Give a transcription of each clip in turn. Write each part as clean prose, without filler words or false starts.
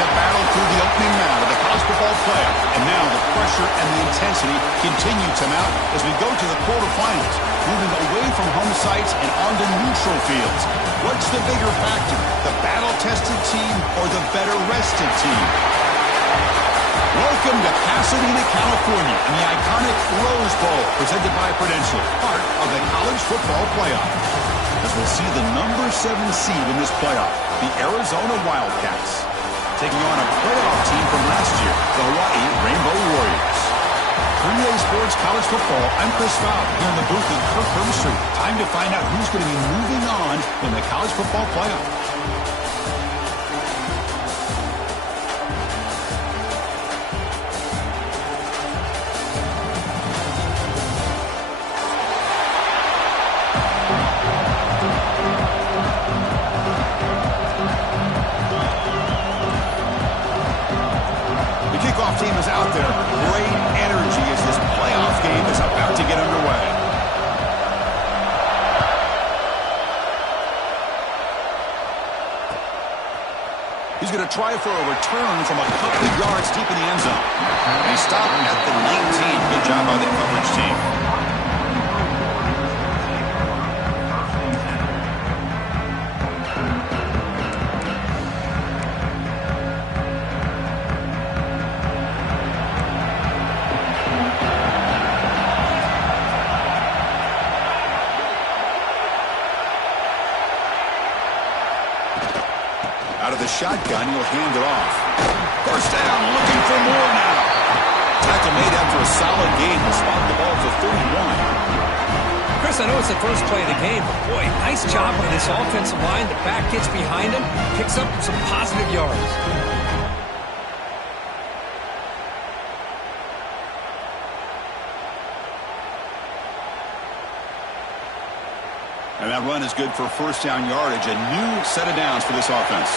a battle through the opening round of the college football playoff. And now the pressure and the intensity continue to mount as we go to the quarterfinals, moving away from home sites and onto neutral fields. What's the bigger factor, the battle-tested team or the better-rested team? Welcome to Pasadena, California, in the iconic Rose Bowl, presented by Prudential, part of the college football playoff. As we'll see the number 7 seed in this playoff, the Arizona Wildcats, taking on a playoff team from last year, the Hawaii Rainbow Warriors. 3A Sports College Football, I'm Chris Fowl, here in the booth with Kirk Herbstreit. Time to find out who's going to be moving on in the college football playoff. Team is out there. Great energy as this playoff game is about to get underway. He's going to try for a return from a couple of yards deep in the end zone. And he stopped at the 19. Good job by the coverage team. Out of the shotgun, he'll hand it off. First down, looking for more now. Tackle made after a solid gain. Will spot the ball for 31. Chris, I know it's the first play of the game, but boy, nice job by this offensive line. The back gets behind him, picks up some positive yards. And that run is good for first down yardage. A new set of downs for this offense.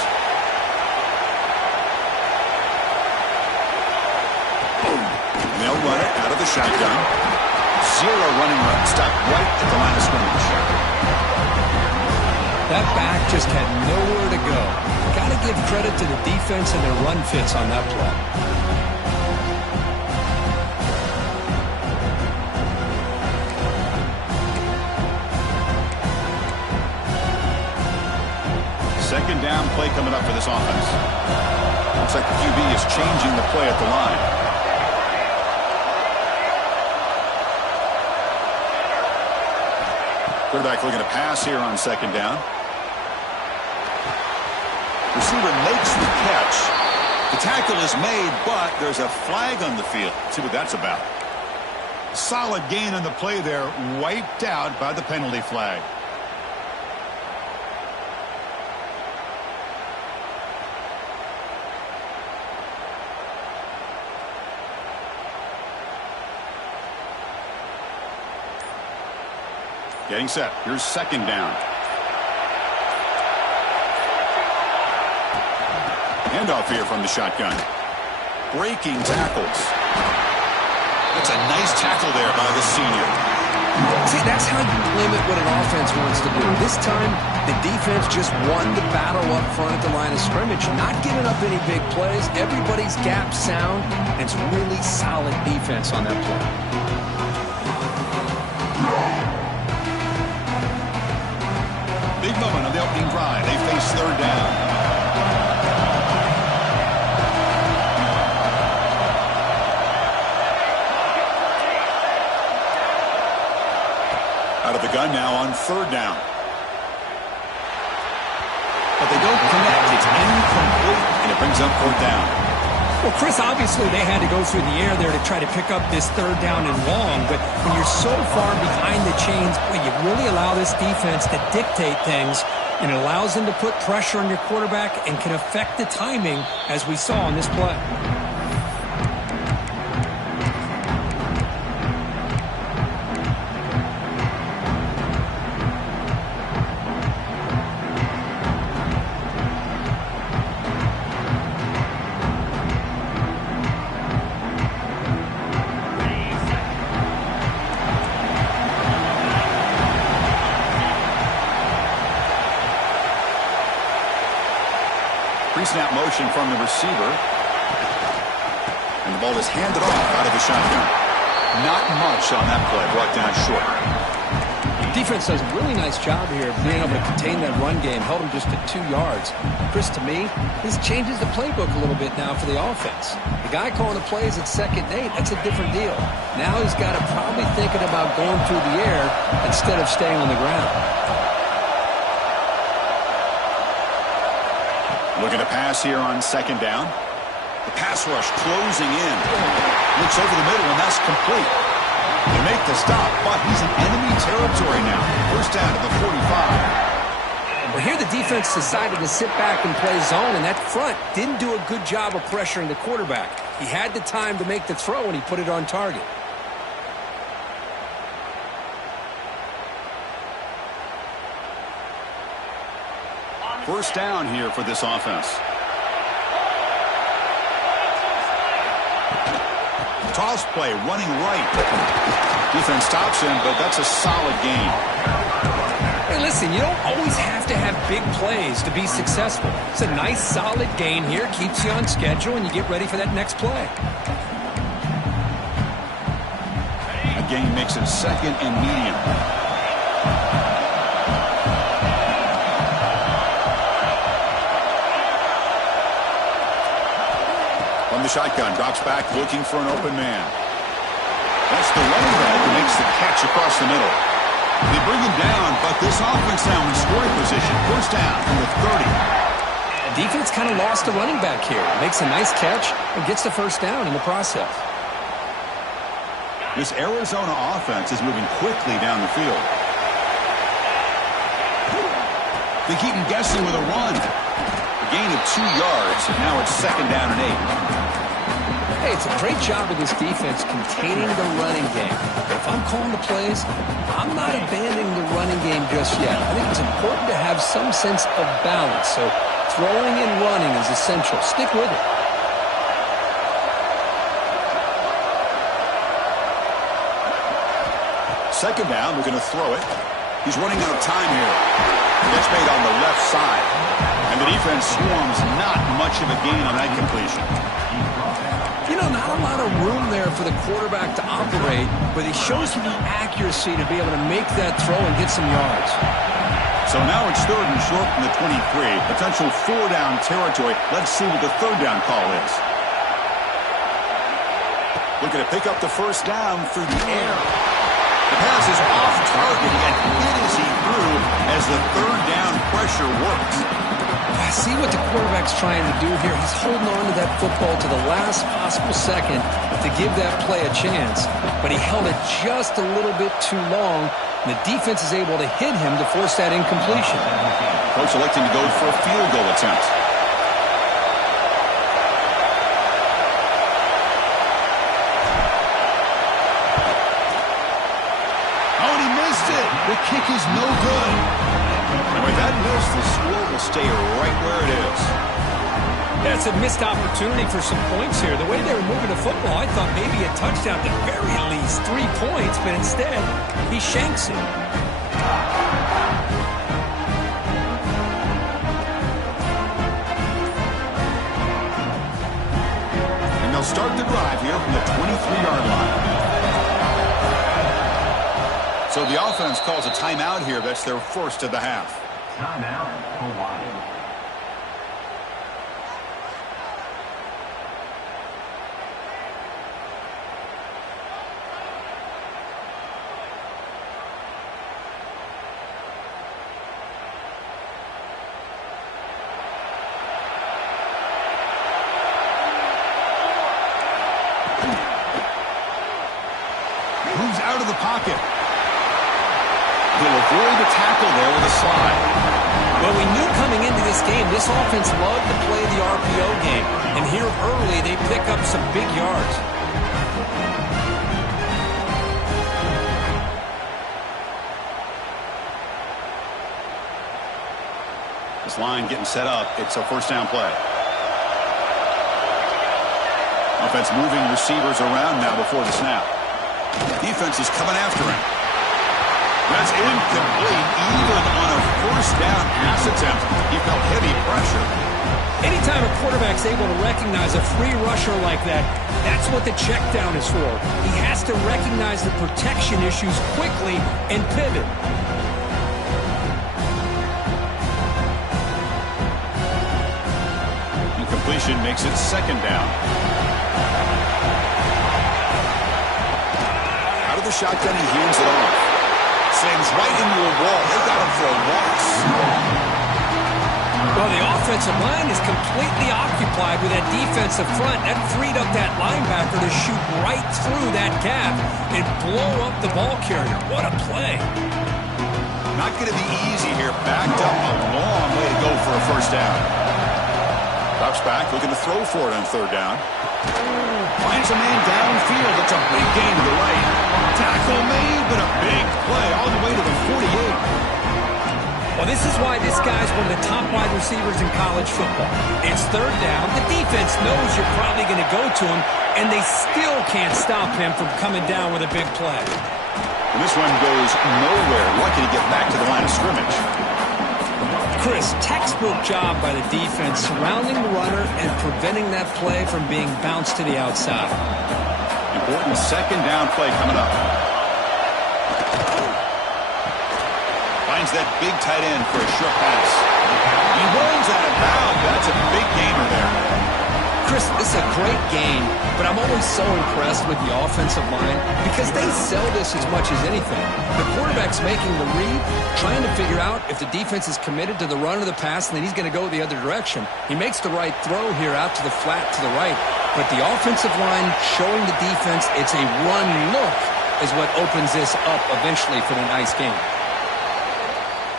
They'll run it out of the shotgun. Zero running room. Stop right at the line of scrimmage. That back just had nowhere to go. Got to give credit to the defense and their run fits on that play. Second down play coming up for this offense. Looks like the QB is changing the play at the line. Quarterback looking to pass here on second down. Receiver makes the catch. The tackle is made, but there's a flag on the field. Let's see what that's about. Solid gain on the play there, wiped out by the penalty flag. Getting set. Here's second down. Handoff here from the shotgun. Breaking tackles. That's a nice tackle there by the senior. See, that's how you limit what an offense wants to do. This time, the defense just won the battle up front at the line of scrimmage. Not giving up any big plays. Everybody's gap sound. And it's really solid defense on that play. Big moment on the opening drive. They face third down. Out of the gun now on third down. But they don't connect. It's incomplete, and it brings up fourth down. Well, Chris, obviously they had to go through the air there to try to pick up this third down and long, but when you're so far behind the chains, boy, you really allow this defense to dictate things, and it allows them to put pressure on your quarterback and can affect the timing, as we saw on this play. Pre-snap motion motion from the receiver. And the ball is handed off out of the shotgun. Not much on that play, brought down short. Defense does a really nice job here of being able to contain that run game, held him just at 2 yards. Chris, to me, this changes the playbook a little bit now for the offense. The guy calling the plays at 2nd and 8, that's a different deal. Now he's got to probably thinking about going through the air instead of staying on the ground. Looking to pass here on 2nd down. The pass rush closing in. Looks over the middle, and that's complete. They make the stop, but he's in enemy territory now. First down to the 45. Well, here the defense decided to sit back and play zone, and that front didn't do a good job of pressuring the quarterback. He had the time to make the throw, and he put it on target. First down here for this offense. Toss play, running right. Defense stops him, but that's a solid gain. Hey, listen, you don't always have to have big plays to be successful. It's a nice, solid gain here. Keeps you on schedule, and you get ready for that next play. A gain makes it 2nd and medium. From the shotgun, drops back, looking for an open man. That's the running back who makes the catch across the middle. They bring him down, but this offense now in scoring position. First down from the 30. Defense kind of lost the running back here. Makes a nice catch and gets the first down in the process. This Arizona offense is moving quickly down the field. They keep him guessing with a run. A gain of 2 yards, and now it's 2nd down and 8. Hey, it's a great job of this defense containing the running game. But if I'm calling the plays, I'm not abandoning the running game just yet. I think it's important to have some sense of balance. So throwing and running is essential. Stick with it. Second down, we're going to throw it. He's running out of time here. Gets made on the left side. And the defense swarms not much of a gain on that completion. You know, not a lot of room there for the quarterback to operate, but he shows you the accuracy to be able to make that throw and get some yards. So now it's 3rd and short from the 23. Potential 4-down territory. Let's see what the 3rd down call is. Looking to pick up the first down through the air. The pass is off target and hit as he threw as the 3rd down pressure works. See what the quarterback's trying to do here. He's holding on to that football to the last possible second to give that play a chance. But he held it just a little bit too long, and the defense is able to hit him to force that incompletion. Coach electing to go for a field goal attempt. Oh, and he missed it. The kick is no good. And with that miss, the score will stay right where it is. Yeah, it's a missed opportunity for some points here. The way they were moving the football, I thought maybe a touchdown, at the very least 3 points, but instead, he shanks it. And they'll start the drive here from the 23-yard line. So the offense calls a timeout here. That's their first of the half. Timeout, Hawaii. Moves out of the pocket. He'll avoid the tackle there with a slide. Well, we knew coming into this game, this offense loved to play the RPO game. And here early, they pick up some big yards. This line getting set up. It's a first down play. Offense moving receivers around now before the snap. Defense is coming after him. That's incomplete, even on a first down pass attempt. He felt heavy pressure. Anytime a quarterback's able to recognize a free rusher like that, that's what the check down is for. He has to recognize the protection issues quickly and pivot. Incompletion makes it second down. Out of the shotgun, he hands it off. Sends right into a wall. They got him for a loss. Well, the offensive line is completely occupied with that defensive front. That freed up that linebacker to shoot right through that gap and blow up the ball carrier. What a play. Not going to be easy here. Backed up a long way to go for a first down. Drops back, looking to throw for it on third down. Finds a man downfield. It's a big gain to the right. Tackle made, but a big play all the way to the 48. Well, this is why this guy's one of the top wide receivers in college football. It's third down. The defense knows you're probably going to go to him, and they still can't stop him from coming down with a big play. And this one goes nowhere. Lucky to get back to the line of scrimmage. Chris, textbook job by the defense surrounding the runner and preventing that play from being bounced to the outside. Important second down play coming up. Finds that big tight end for a short pass. He rolls out of bounds. That's a big gainer there. Chris, this is a great game, but I'm always so impressed with the offensive line because they sell this as much as anything. The quarterback's making the read, trying to figure out if the defense is committed to the run or the pass, and then he's going to go the other direction. He makes the right throw here out to the flat to the right, but the offensive line showing the defense it's a run look is what opens this up eventually for the nice game.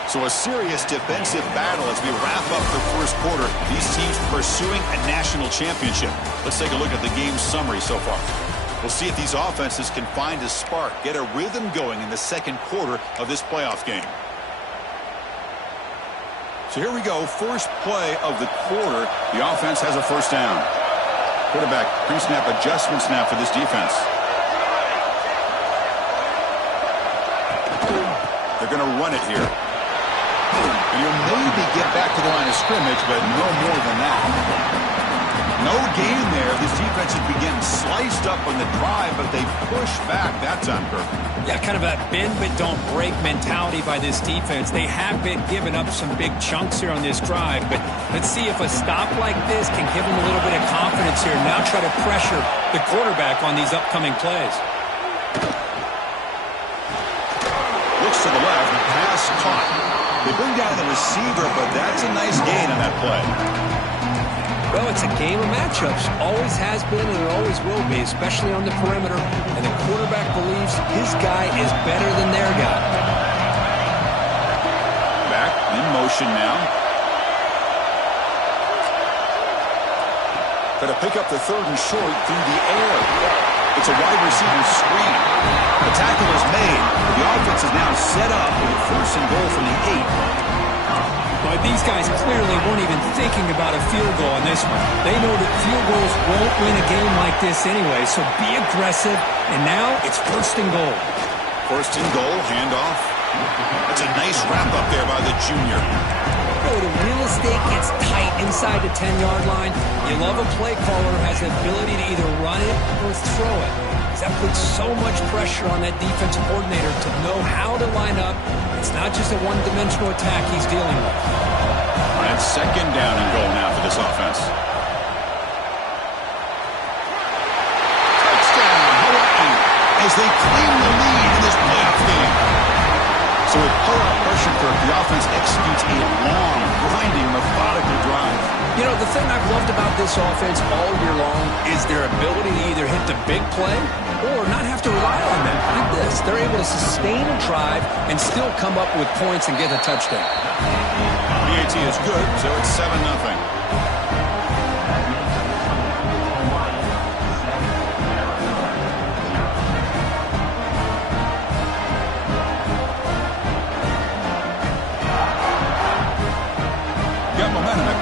So a serious defensive battle as we wrap up the first quarter. These teams pursuing a national championship. Let's take a look at the game summary so far. We'll see if these offenses can find a spark, get a rhythm going in the second quarter of this playoff game. So here we go. First play of the quarter. The offense has a first down. Quarterback pre-snap adjustments now for this defense. They're going to run it here. And he'll maybe get back to the line of scrimmage, but no more than that. No gain there. This defense has been getting sliced up on the drive, but they push back. That's on purpose. Yeah, kind of a bend but don't break mentality by this defense. They have been giving up some big chunks here on this drive, but let's see if a stop like this can give them a little bit of confidence here. Now try to pressure the quarterback on these upcoming plays. Looks to the left, pass caught. They bring down the receiver, but that's a nice gain on that play. Well, it's a game of matchups. Always has been and it always will be, especially on the perimeter. And the quarterback believes his guy is better than their guy. Back in motion now. Got to pick up the third and short through the air. It's a wide receiver screen. The tackle is made. The offense is now set up with first and goal from the 8. But these guys clearly weren't even thinking about a field goal on this one. They know that field goals won't win a game like this anyway, so be aggressive. And now it's first and goal. First and goal, handoff. That's a nice wrap up there by the junior. The real estate gets tight inside the 10-yard line. You love a play caller who has the ability to either run it or throw it. That puts so much pressure on that defensive coordinator to know how to line up. It's not just a one-dimensional attack he's dealing with. And it's second down and goal now for this offense. Touchdown, Hawaii, as they claim the lead in this playoff game. So with pull-out pressure for the offense executes a long, grinding, methodical drive. You know, the thing I've loved about this offense all year long is their ability to either hit the big play or not have to rely on them. Like this, they're able to sustain a drive and still come up with points and get a touchdown. BAT is good, so it's 7-0.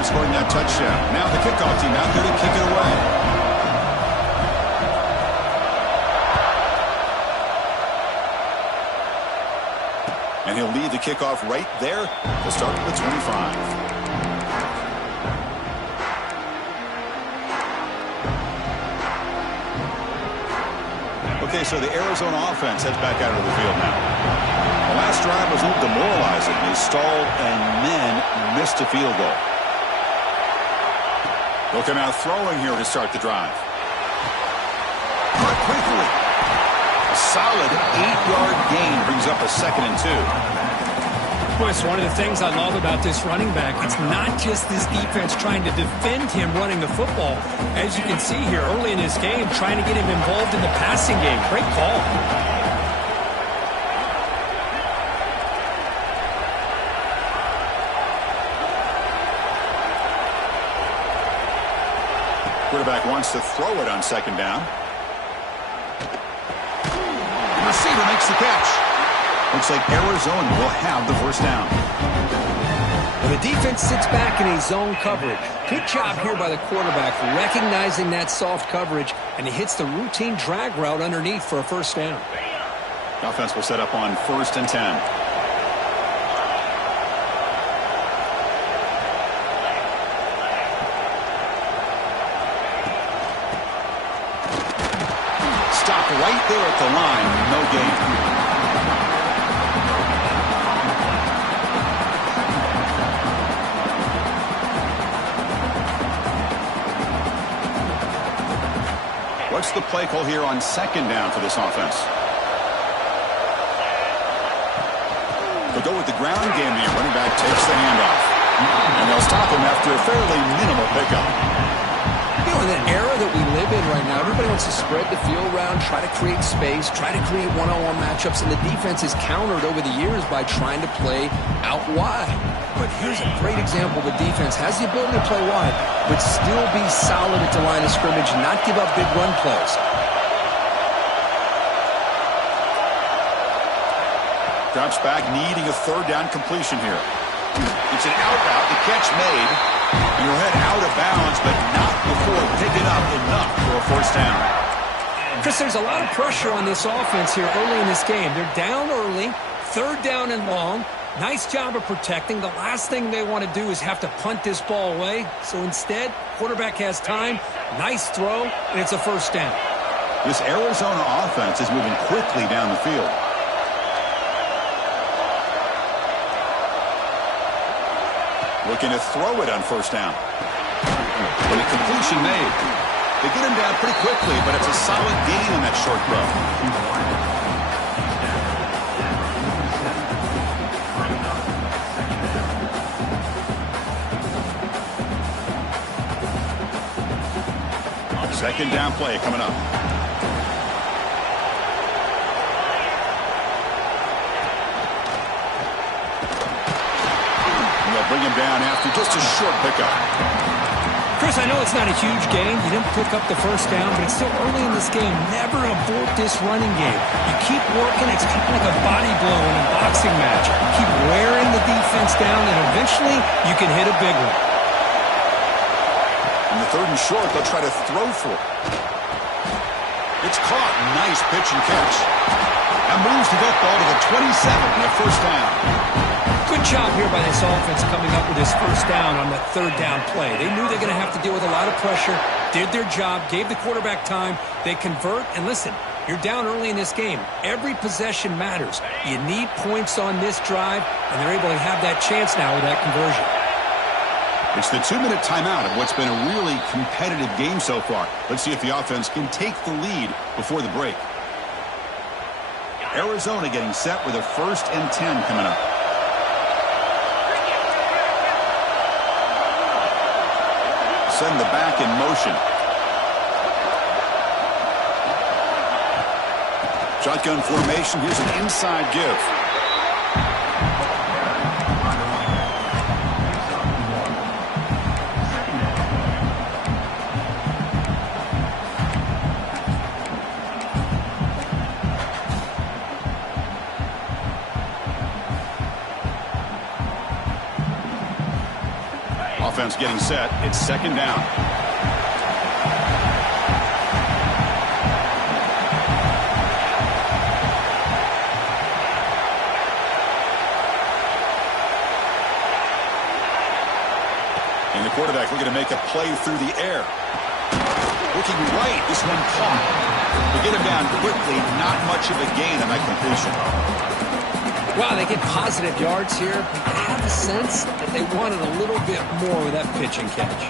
Scoring that touchdown. Now the kickoff team out there to kick it away. And he'll lead the kickoff right there to start with the 25. Okay, so the Arizona offense heads back out of the field now. The last drive was a little demoralizing. They stalled and then missed a field goal. They'll come out throwing here to start the drive. Caught quickly. A solid 8-yard gain brings up a 2nd and 2. Boy, it's one of the things I love about this running back. It's not just this defense trying to defend him running the football. As you can see here early in this game, trying to get him involved in the passing game. Great call. Quarterback wants to throw it on 2nd down. The receiver makes the catch. Looks like Arizona will have the 1st down. Well, the defense sits back in a zone coverage. Good job here by the quarterback recognizing that soft coverage, and he hits the routine drag route underneath for a 1st down. The offense will set up on 1st and 10. Stopped right there at the line. No gain. What's the play call here on 2nd down for this offense? They'll go with the ground game here. Running back takes the handoff. And they'll stop him after a fairly minimal pickup. You know, in the era that we live in right now, everybody wants to spread the field around, try to create space, try to create one-on-one matchups, and the defense is countered over the years by trying to play out wide. But here's a great example. The defense has the ability to play wide, but still be solid at the line of scrimmage and not give up big run plays. Drops back, needing a 3rd down completion here. It's an out route, the catch made, and he'll head out of bounds, but not before picking up enough for a 1st down. Chris, there's a lot of pressure on this offense here early in this game. They're down early, 3rd down and long. Nice job of protecting. The last thing they want to do is have to punt this ball away. So instead, quarterback has time, nice throw, and it's a 1st down. This Arizona offense is moving quickly down the field. Looking to throw it on 1st down. But a completion made. They get him down pretty quickly, but it's a solid gain on that short throw. Second down play coming up. And they'll bring him down after just a short pickup. Chris, I know it's not a huge gain. You didn't pick up the 1st down, but it's still early in this game. Never abort this running game. You keep working. It's kind of like a body blow in a boxing match. Keep wearing the defense down, and eventually you can hit a big one. In the 3rd and short, they'll try to throw for it. It's caught. Nice pitch and catch. That moves the football to the 27 and a 1st down. Good job here by this offense coming up with this 1st down on that 3rd down play. They knew they were going to have to deal with a lot of pressure, did their job, gave the quarterback time. They convert, and listen, you're down early in this game. Every possession matters. You need points on this drive, and they're able to have that chance now with that conversion. It's the 2-minute timeout of what's been a really competitive game so far. Let's see if the offense can take the lead before the break. Arizona getting set with a 1st and 10 coming up. Send the back in motion. Shotgun formation. Here's an inside give. Offense getting set. It's 2nd down. And the quarterback looking to make a play through the air. Looking right. This one caught. To get him down quickly, not much of a gain on that completion. Wow, they get positive yards here, but I have the sense that they wanted a little bit more with that pitch and catch.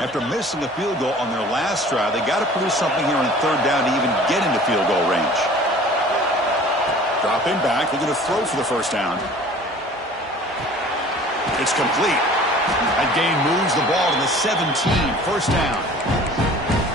After missing a field goal on their last drive, they got to produce something here on third down to even get into field goal range. Dropping back, looking to throw for the first down. It's complete. That gain moves the ball to the 17, first down.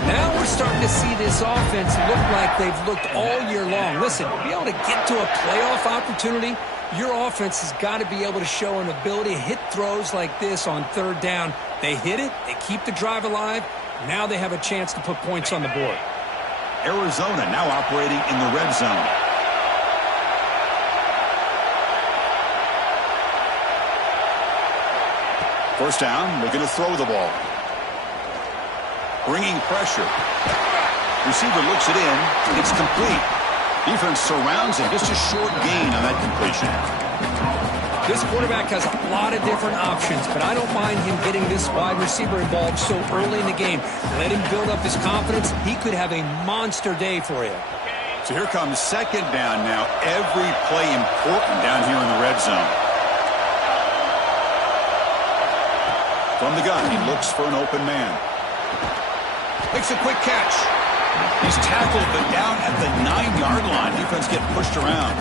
Now we're starting to see this offense look like they've looked all year long. Listen, to be able to get to a playoff opportunity, your offense has got to be able to show an ability to hit throws like this on third down. They hit it, they keep the drive alive. Now they have a chance to put points on the board. Arizona now operating in the red zone. First down, looking to throw the ball. Bringing pressure. Receiver looks it in. It's complete. Defense surrounds him. Just a short gain on that completion. This quarterback has a lot of different options, but I don't mind him getting this wide receiver involved so early in the game. Let him build up his confidence. He could have a monster day for you. So here comes second down now. Every play important down here in the red zone. From the gun, he looks for an open man. Makes a quick catch. He's tackled, but down at the 9-yard line. Defense getting pushed around.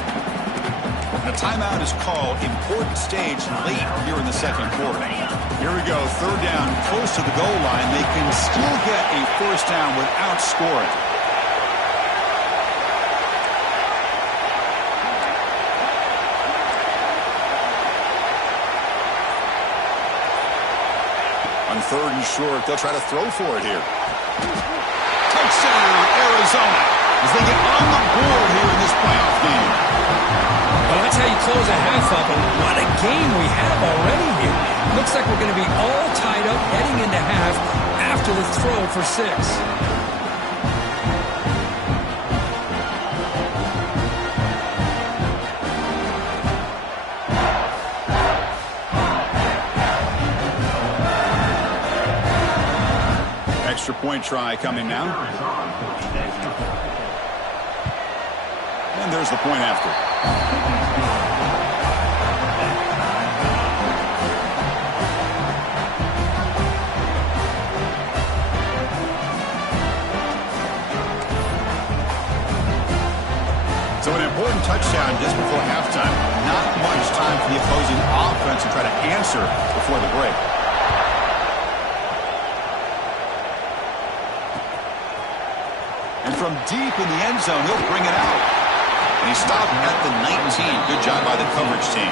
A timeout is called. Important stage late here in the second quarter. Here we go. Third down, close to the goal line. They can still get a first down without scoring. On third and short, they'll try to throw for it here. Touchdown, Arizona, as they get on the board here in this playoff game. Well, that's how you close a half up, and what a game we have already here. Looks like we're going to be all tied up heading into half after the throw for 6. Extra point try coming now. And there's the point after. So an important touchdown just before halftime. Not much time for the opposing offense to try to answer before the break. And from deep in the end zone, he'll bring it out. And he stopped at the 19. Good job by the coverage team.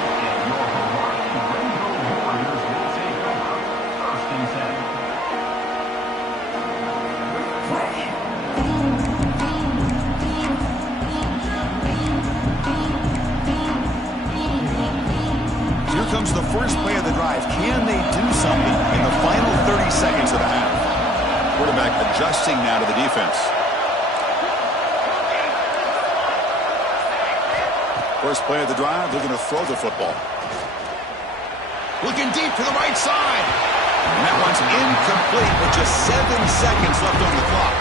Here comes the first play of the drive. Can they do something in the final 30 seconds of the half? Quarterback adjusting now to the defense. First play of the drive, looking to throw the football. Looking deep to the right side. And that one's incomplete with just 7 seconds left on the clock.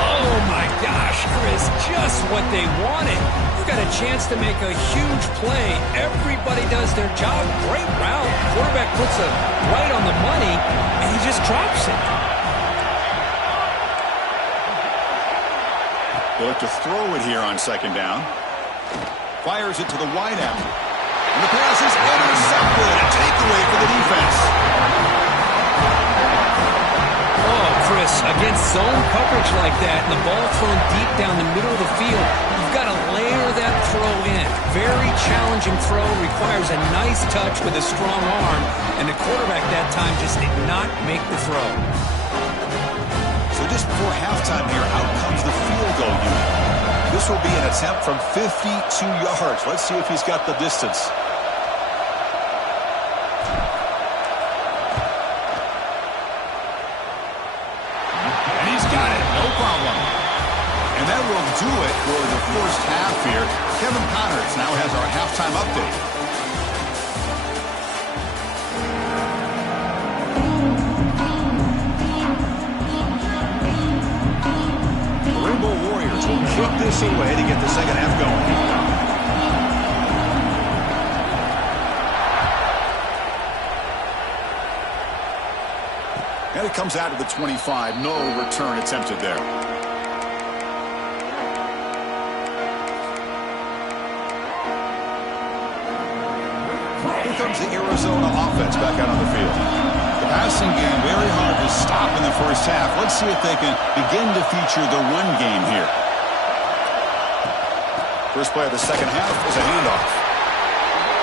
Oh, my gosh, Chris, just what they wanted. You got a chance to make a huge play. Everybody does their job. Great route. Quarterback puts it right on the money, and he just drops it. They look to throw it here on second down. Fires it to the wideout. And the pass is intercepted. A takeaway for the defense. Oh, Chris, against zone coverage like that, and the ball thrown deep down the middle of the field, you've got to layer that throw in. Very challenging throw, requires a nice touch with a strong arm, and the quarterback that time just did not make the throw. So just before halftime here, out comes the field goal unit. This will be an attempt from 52 yards. Let's see if he's got the distance. And he's got it, no problem. And that will do it for the first half here. Kevin Connors now has our halftime update. The Rainbow Warriors will kick this away to get the second half going. And it comes out of the 25. No return attempted there. Here comes the Arizona offense back out on the field. The passing game very hard to stop in the first half. Let's see if they can begin to feature the run game here. First play of the second half is a handoff.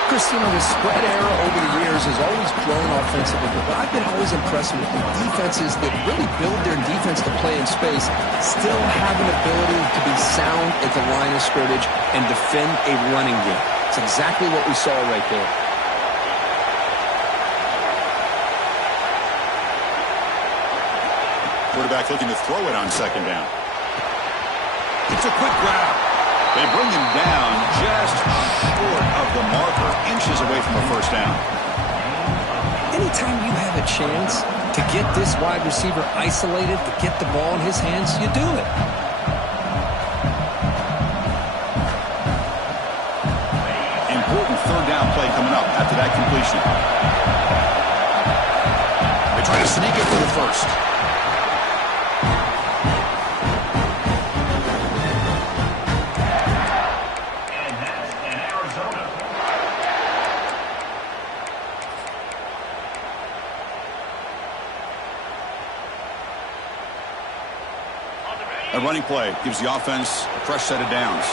Christina, the spread era over the years has always grown offensively, but I've been always impressed with the defenses that really build their defense to play in space, still have an ability to be sound at the line of scrimmage and defend a running game. It's exactly what we saw right there. Quarterback looking to throw it on second down. It's a quick grab. They bring him down just short of the marker, inches away from a first down. Anytime you have a chance to get this wide receiver isolated, to get the ball in his hands, you do it. Important third down play coming up after that completion. They try to sneak it for the first. A running play gives the offense a fresh set of downs.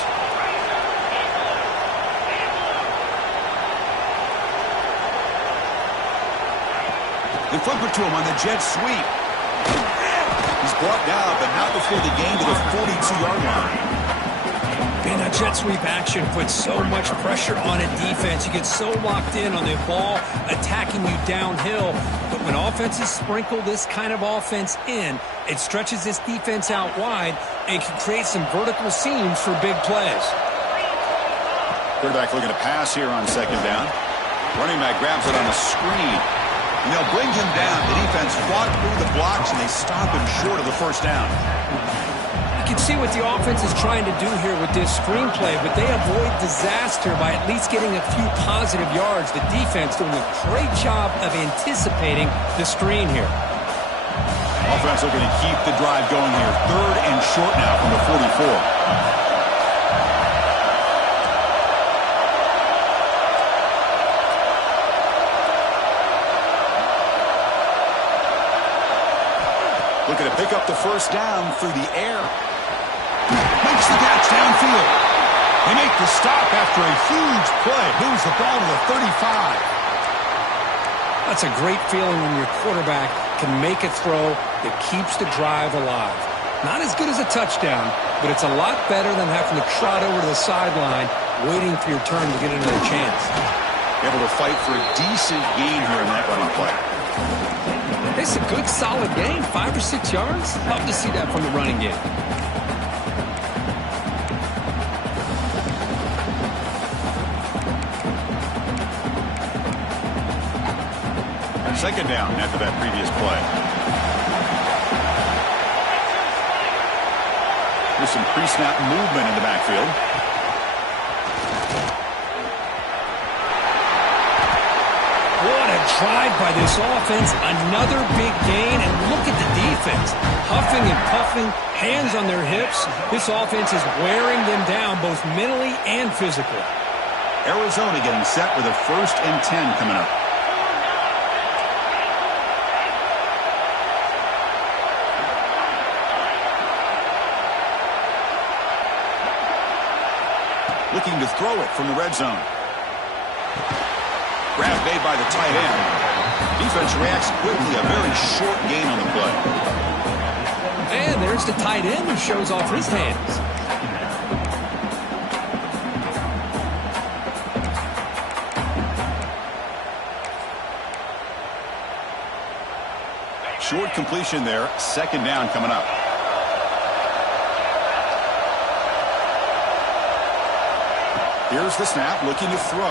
They flip it to him on the jet sweep. He's brought down, but not before the gain to the 42-yard line. Man, that jet sweep action puts so much pressure on a defense. You get so locked in on the ball attacking you downhill. But when offenses sprinkle this kind of offense in, it stretches this defense out wide and can create some vertical seams for big plays. Quarterback looking to pass here on second down. Running back grabs it on a screen. And they'll bring him down. The defense fought through the blocks, and they stop him short of the first down. You can see what the offense is trying to do here with this screenplay, but they avoid disaster by at least getting a few positive yards. The defense doing a great job of anticipating the screen here. Offense looking to keep the drive going here. Third and short now from the 44. Looking to pick up the first down through the air. Makes the catch downfield. They make the stop after a huge play. Moves the ball to the 35. That's a great feeling when your quarterback can make a throw that keeps the drive alive. Not as good as a touchdown, but it's a lot better than having to trot over to the sideline waiting for your turn to get another chance. Able to fight for a decent gain here in that running play. It's a good, solid gain, 5 or 6 yards. Love to see that from the running game. Second down after that previous play. There's some pre-snap movement in the backfield. What a drive by this offense. Another big gain, and look at the defense. Huffing and puffing, hands on their hips. This offense is wearing them down both mentally and physically. Arizona getting set with a 1st and 10 coming up. Looking to throw it from the red zone. Grab made by the tight end. Defense reacts quickly. A very short gain on the play. And there's the tight end who shows off his hands. Short completion there. Second down coming up. Here's the snap, looking to throw.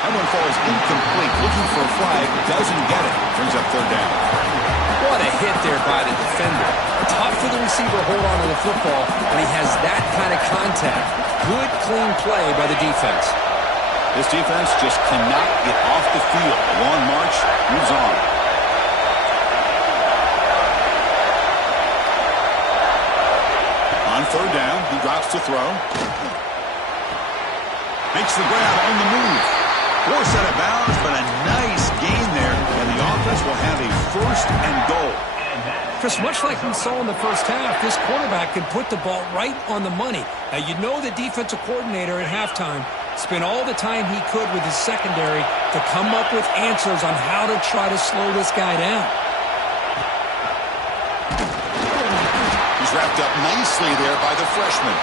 That one falls incomplete. Looking for a flag, doesn't get it. Brings up third down. What a hit there by the defender. Tough for the receiver to hold on to the football when he has that kind of contact. Good, clean play by the defense. This defense just cannot get off the field. A long march moves on. On third down, he drops to throw. Makes the grab on the move. Forced out of bounds, but a nice gain there. And the offense will have a first and goal. Chris, much like we saw in the first half, this quarterback can put the ball right on the money. Now, you know the defensive coordinator at halftime spent all the time he could with his secondary to come up with answers on how to try to slow this guy down. He's wrapped up nicely there by the freshman.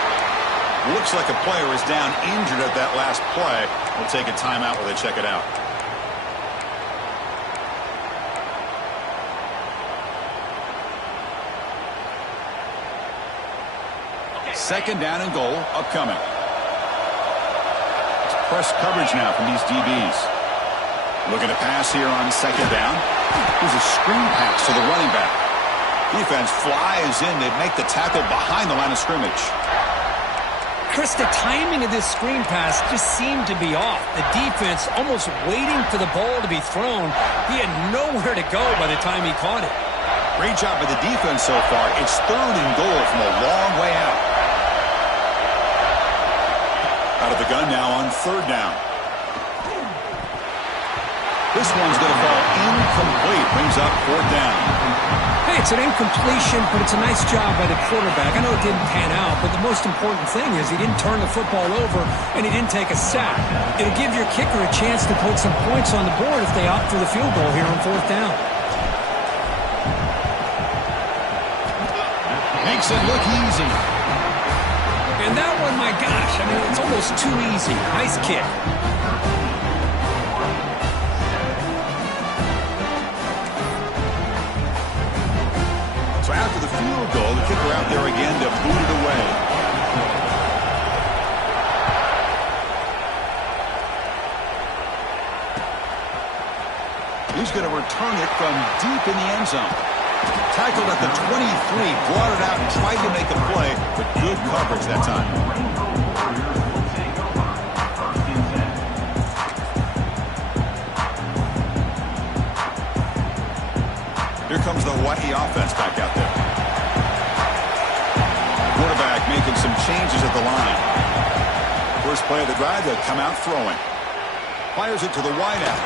Looks like a player is down injured at that last play. We'll take a timeout while they check it out. Second down and goal upcoming. It's press coverage now from these DBs. Looking to pass here on second down. Here's a screen pass to the running back. Defense flies in. They make the tackle behind the line of scrimmage. Chris, the timing of this screen pass just seemed to be off. The defense almost waiting for the ball to be thrown. He had nowhere to go by the time he caught it. Great job by the defense so far. It's third and goal from a long way out. Out of the gun now on third down. This one's going to fall incomplete. Brings up fourth down. Hey, it's an incompletion, but it's a nice job by the quarterback. I know it didn't pan out, but the most important thing is he didn't turn the football over and he didn't take a sack. It'll give your kicker a chance to put some points on the board if they opt for the field goal here on fourth down. Makes it look easy. And that one, my gosh, I mean, it's almost too easy. Nice kick. So after the field goal, the kicker out there again to boot it away. He's going to return it from deep in the end zone. Tackled at the 23, brought it out and tried to make a play, but good coverage that time. Here comes the Hawaii offense back out there. Quarterback making some changes at the line. First play of the drive, they'll come out throwing. Fires it to the wideout.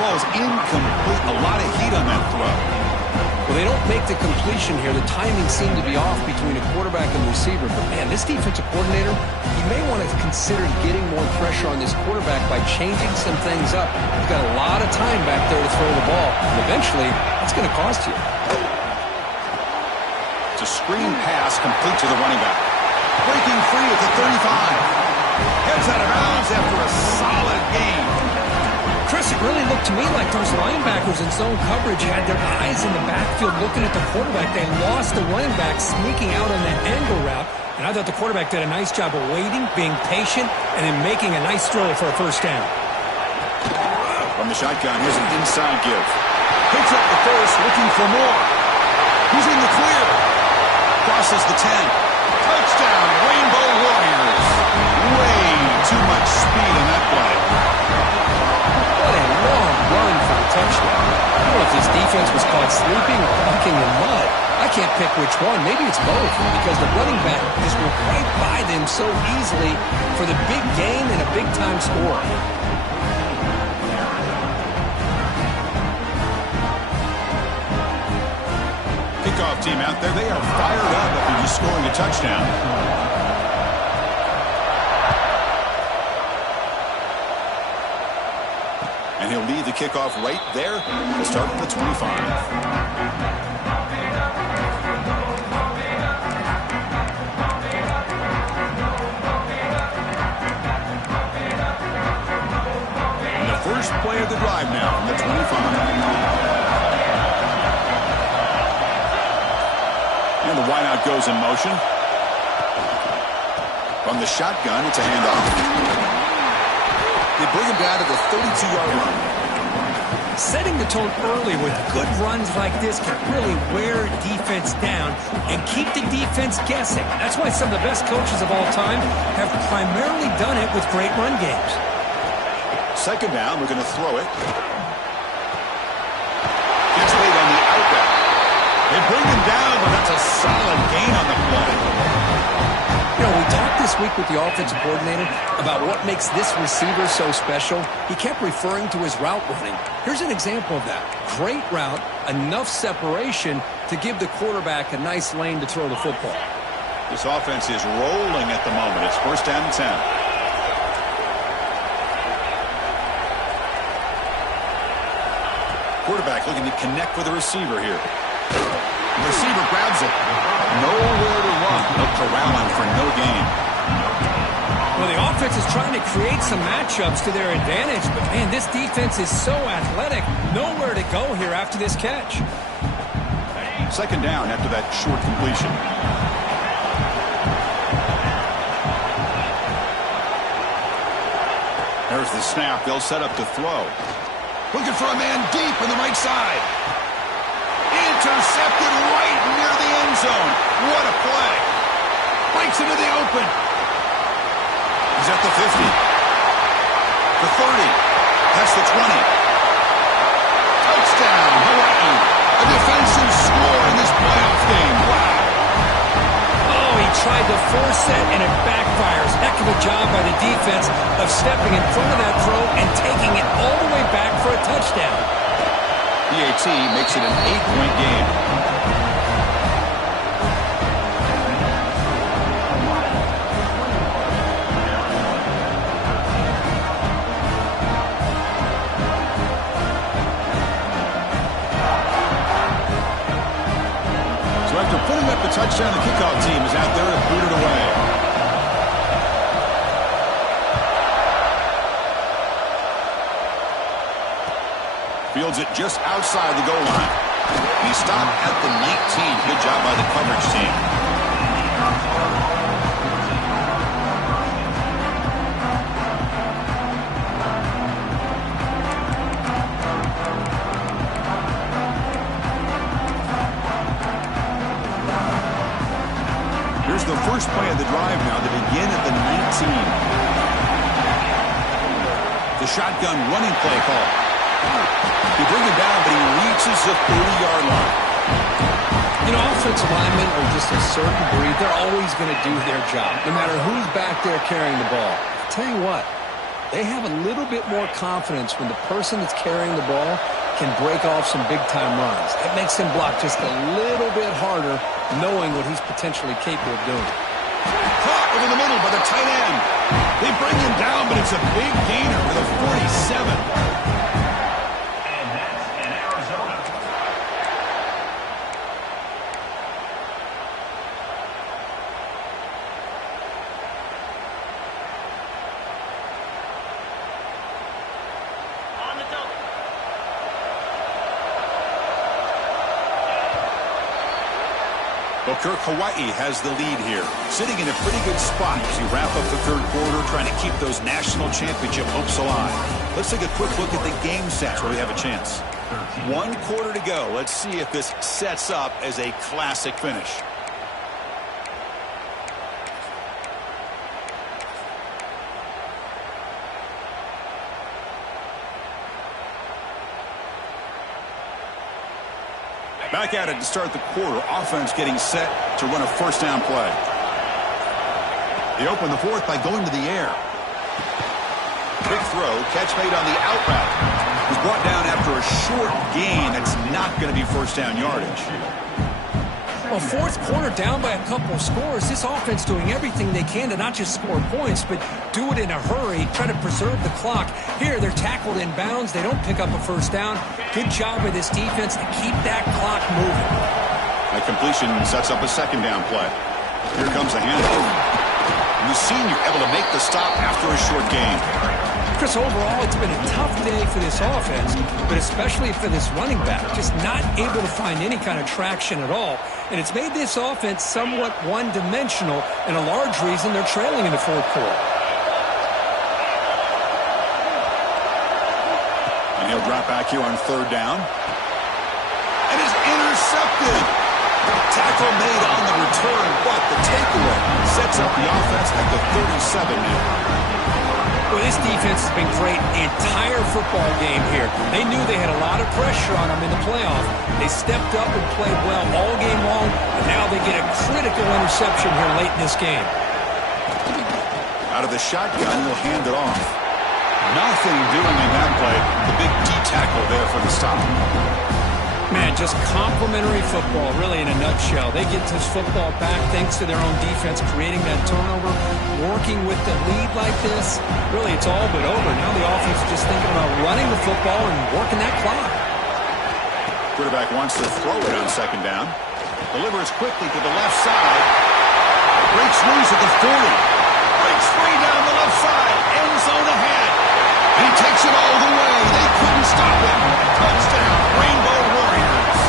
Ball is incomplete. A lot of heat on that throw. Well, they don't make the completion here. The timing seemed to be off between a quarterback and receiver. But, man, this defensive coordinator, he may want to consider getting more pressure on this quarterback by changing some things up. He's got a lot of time back there to throw the ball. And eventually, it's going to cost you. It's a screen pass complete to the running back. Breaking free at the 35. Heads out of bounds after a solid game. Chris, it really looked to me like those linebackers in zone coverage had their eyes in the backfield looking at the quarterback. They lost the running back sneaking out on that angle route. And I thought the quarterback did a nice job of waiting, being patient, and then making a nice throw for a first down. From the shotgun, here's an inside give. Picks up the first, looking for more. He's in the clear. Crosses the 10. Touchdown, Rainbow Warriors. Way too much speed in that play. What a long run for a touchdown. I don't know if this defense was caught sleeping or walking in mud. I can't pick which one. Maybe it's both, because the running back just went right by them so easily for the big gain and a big-time score. Kickoff team out there, they are fired up after just scoring a touchdown. And he'll lead the kickoff right there. We'll start at the 25. And the first play of the drive now from the 25. And the wideout goes in motion. From the shotgun, it's a handoff. They bring him down to the 32-yard line. Setting the tone early with good runs like this can really wear defense down and keep the defense guessing. That's why some of the best coaches of all time have primarily done it with great run games. Second down, we're going to throw it. Gets laid on the out route. They bring him down, but that's a solid gain on the play. You know, we talked this week with the offensive coordinator about what makes this receiver so special. He kept referring to his route running. Here's an example of that. Great route, enough separation to give the quarterback a nice lane to throw the football. This offense is rolling at the moment. It's first down and 10. Quarterback looking to connect with the receiver here. The receiver grabs it. Nowhere to run. Up to Rowland for no gain. Well, the offense is trying to create some matchups to their advantage, but, man, this defense is so athletic. Nowhere to go here after this catch. Second down after that short completion. There's the snap. They'll set up to throw. Looking for a man deep on the right side. Intercepted right near the end zone. What a play. Breaks into the open. He's at the 50. The 30. That's the 20. Touchdown, Hawaii. A defensive score in this playoff game. Wow. Oh, he tried to force it, and it backfires. Heck of a job by the defense of stepping in front of that throw and taking it all the way back for a touchdown. PAT makes it an 8-point game. So after putting up the touchdown, the kickoff team is out there to boot it away. Fields it just outside the goal line. He stopped at the 19. Good job by the coverage team. Here's the first play of the drive now to begin at the 19. The shotgun running play call. They bring him down, but he reaches the 30-yard line. You know, offensive linemen are just a certain breed. They're always going to do their job, no matter who's back there carrying the ball. I'll tell you what, they have a little bit more confidence when the person that's carrying the ball can break off some big-time runs. It makes him block just a little bit harder, knowing what he's potentially capable of doing. Caught over the middle by the tight end. They bring him down, but it's a big gainer for the 47. Kirk, Hawaii has the lead here, sitting in a pretty good spot as you wrap up the third quarter, trying to keep those national championship hopes alive. Let's take a quick look at the game stats where we have a chance. 1 quarter to go. Let's see if this sets up as a classic finish. Back at it to start the quarter. Offense getting set to run a first down play. They open the fourth by going to the air. Big throw. Catch made on the out route. Was brought down after a short gain. That's not going to be first down yardage. Well, fourth quarter down by a couple of scores. This offense doing everything they can to not just score points, but do it in a hurry, try to preserve the clock. Here, they're tackled in bounds. They don't pick up a first down. Good job by this defense to keep that clock moving. That completion sets up a second down play. Here comes the handoff. And the senior able to make the stop after a short gain. Chris, overall, it's been a tough day for this offense, but especially for this running back, just not able to find any kind of traction at all. and it's made this offense somewhat one-dimensional, and a large reason they're trailing in the fourth quarter. And he'll drop back here on third down. And is intercepted. Tackle made on the return, but the takeaway sets up the offense at the 37 now. Well, this defense has been great the entire football game here. They knew they had a lot of pressure on them in the playoff. They stepped up and played well all game long, and now they get a critical interception here late in this game. Out of the shotgun, he'll hand it off. Nothing doing in that play. The big D tackle there for the stop. Man, just complimentary football, really, in a nutshell. They get this football back thanks to their own defense, creating that turnover, working with the lead like this. Really, it's all but over. Now the offense is just thinking about running the football and working that clock. Quarterback wants to throw it on second down. Delivers quickly to the left side. Breaks loose at the 40. Breaks free down the left side. End zone ahead. He takes it all the way. They couldn't stop him. Touchdown, Rainbow Warriors.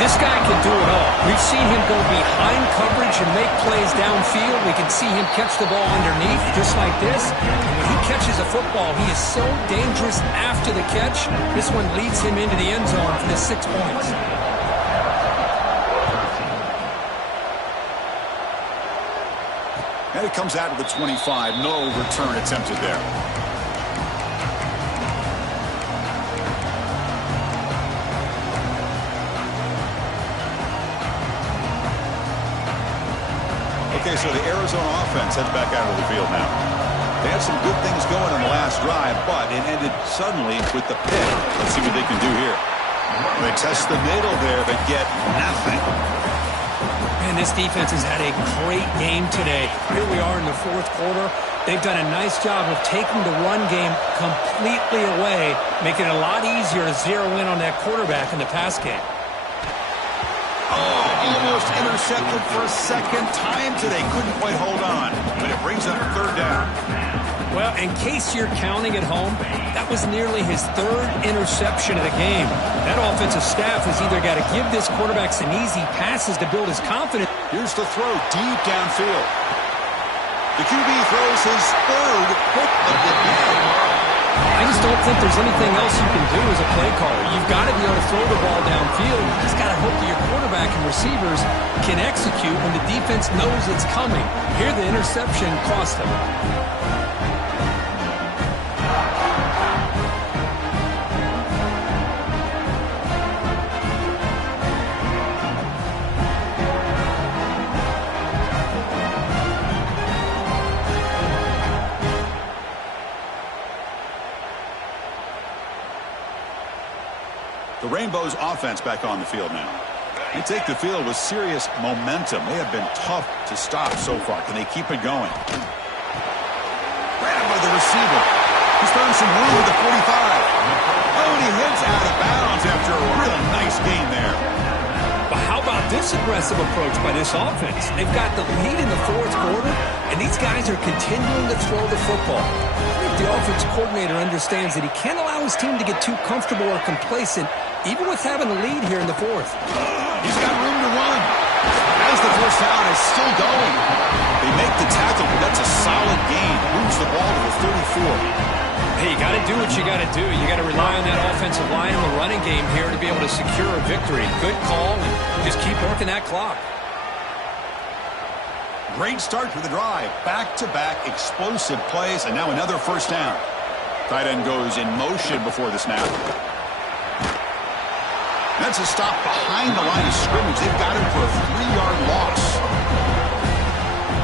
This guy can do it all. We've seen him go behind coverage and make plays downfield. We can see him catch the ball underneath just like this. And when he catches a football, he is so dangerous after the catch. This one leads him into the end zone for the 6 points. And it comes out of the 25. No return attempted there. Okay, so the Arizona offense heads back out of the field now. They had some good things going on the last drive, but it ended suddenly with the pick. Let's see what they can do here. They test the middle there, but get nothing. Man, this defense has had a great game today. Here we are in the fourth quarter. They've done a nice job of taking the run game completely away, making it a lot easier to zero in on that quarterback in the pass game. Almost intercepted for a second time today. Couldn't quite hold on, but it brings up third down. Well, in case you're counting at home, that was nearly his third interception of the game. That offensive staff has either got to give this quarterback some easy passes to build his confidence. Here's the throw deep downfield. The QB throws his third hook of the game. I just don't think there's anything else you can do as a play caller. You've got to be able to throw the ball downfield. You just got to hope that your quarterback and receivers can execute when the defense knows it's coming. Here, the interception cost him. The Rainbows offense back on the field now. They take the field with serious momentum. They have been tough to stop so far. Can they keep it going? Grabbed by the receiver. He's found some room with the 45. Oh, and he heads out of bounds after a real nice gain there. But how about this aggressive approach by this offense? They've got the lead in the fourth quarter, and these guys are continuing to throw the football. I think the offense coordinator understands that he can't allow his team to get too comfortable or complacent, even with having the lead here in the fourth. He's got room to run. As the first down is still going. They make the tackle, but that's a solid gain. Moves the ball to the 34. Hey, you got to do what you got to do. You got to rely on that offensive line and the running game here to be able to secure a victory. Good call, and just keep working that clock. Great start to the drive. Back-to-back explosive plays, and now another first down. Tight end goes in motion before the snap. That's a stop behind the line of scrimmage. They've got him for a 3-yard loss.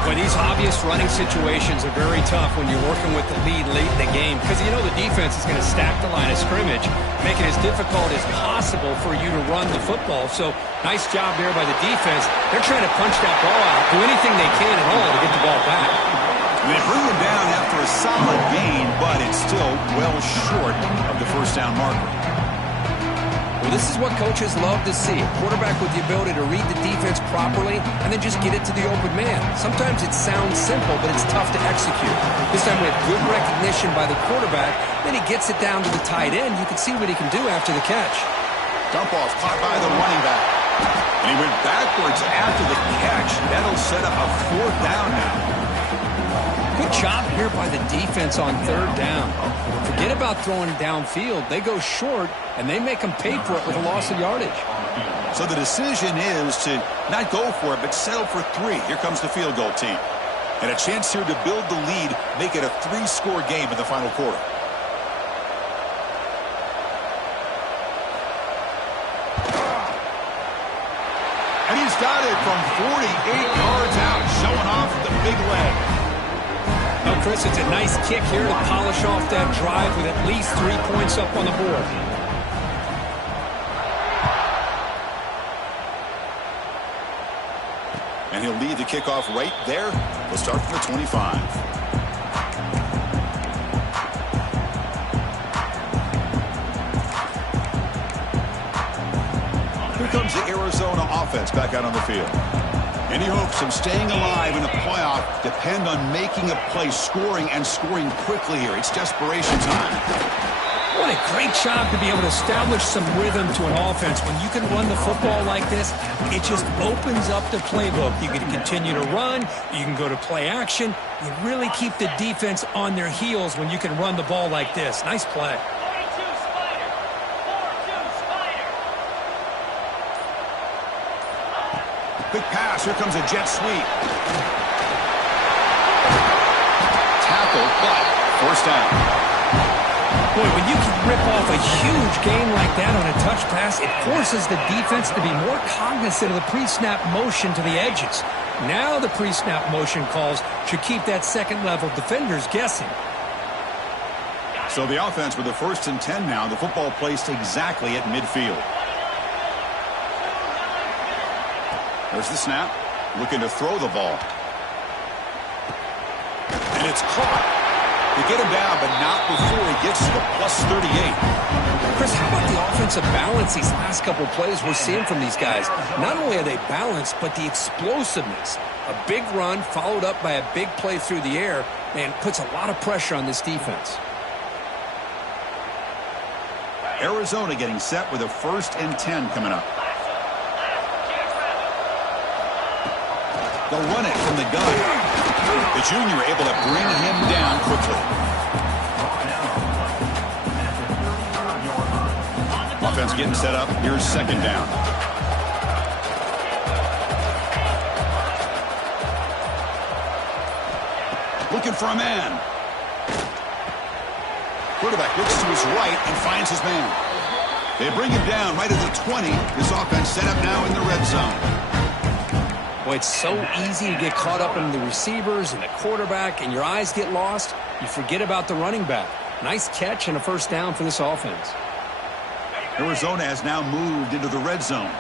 But these obvious running situations are very tough when you're working with the lead late in the game, because you know the defense is going to stack the line of scrimmage, make it as difficult as possible for you to run the football. So nice job there by the defense. They're trying to punch that ball out, do anything they can at all to get the ball back. They bring them down after a solid gain, but it's still well short of the first down marker. Well, this is what coaches love to see. A quarterback with the ability to read the defense properly and then just get it to the open man. Sometimes it sounds simple, but it's tough to execute. This time we have good recognition by the quarterback. Then he gets it down to the tight end. You can see what he can do after the catch. Dump off caught by the running back. And he went backwards after the catch. That'll set up a 4th down now. Good job here by the defense on 3rd down. Forget about throwing downfield. They go short, and they make them pay for it with a loss of yardage. So the decision is to not go for it, but settle for 3. Here comes the field goal team. And a chance here to build the lead, make it a 3-score game in the final quarter. And he's got it from 48 yards out, showing off the big leg. Now, Chris, it's a nice kick here to polish off that drive with at least 3 points up on the board. And he'll lead the kickoff right there. We'll start from the 25. Here comes the Arizona offense back out on the field. Any hopes of staying alive in the playoff depend on making a play, scoring, and scoring quickly here. It's desperation time. What a great job to be able to establish some rhythm to an offense. When you can run the football like this, it just opens up the playbook. You can continue to run. You can go to play action. You really keep the defense on their heels when you can run the ball like this. Nice play. Quick pass. Here comes a jet sweep. Tackle, but 1st down. Boy, when you can rip off a huge gain like that on a touch pass, it forces the defense to be more cognizant of the pre-snap motion to the edges. Now the pre-snap motion calls should keep that second-level defenders guessing. So the offense with the 1st and 10 now, the football placed exactly at midfield. There's the snap, looking to throw the ball. And it's caught. They get him down, but not before he gets to the +38. Chris, how about the offensive balance these last couple plays we're seeing from these guys? Not only are they balanced, but the explosiveness. A big run followed up by a big play through the air, and puts a lot of pressure on this defense. Arizona getting set with a 1st and 10 coming up. They'll run it from the gun. The junior able to bring him down quickly. Offense getting set up. Here's 2nd down. Looking for a man. Quarterback looks to his right and finds his man. They bring him down right at the 20. This offense set up now in the red zone. Boy, it's so easy to get caught up in the receivers and the quarterback, and your eyes get lost. You forget about the running back. Nice catch and a 1st down for this offense. Arizona has now moved into the red zone.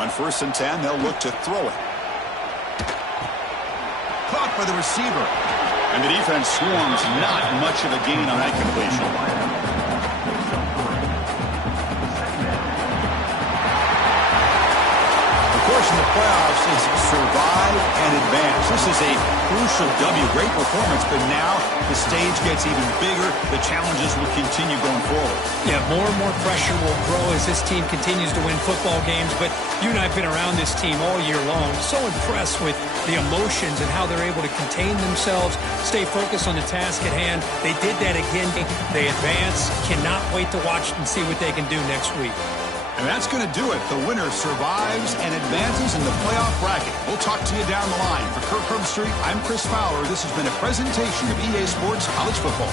On 1st and 10, they'll look to throw it. Caught by the receiver. And the defense swarms, not much of a gain on that completion. In the playoffs is survive and advance. This is a crucial W. Great performance, but now the stage gets even bigger. The challenges will continue going forward. Yeah, more and more pressure will grow as this team continues to win football games, but you and I have been around this team all year long. So impressed with the emotions and how they're able to contain themselves, stay focused on the task at hand. They did that again. They advance. Cannot wait to watch and see what they can do next week. And that's going to do it. The winner survives and advances in the playoff bracket. We'll talk to you down the line. For Kirk Herbstreit, I'm Chris Fowler. This has been a presentation of EA Sports College Football.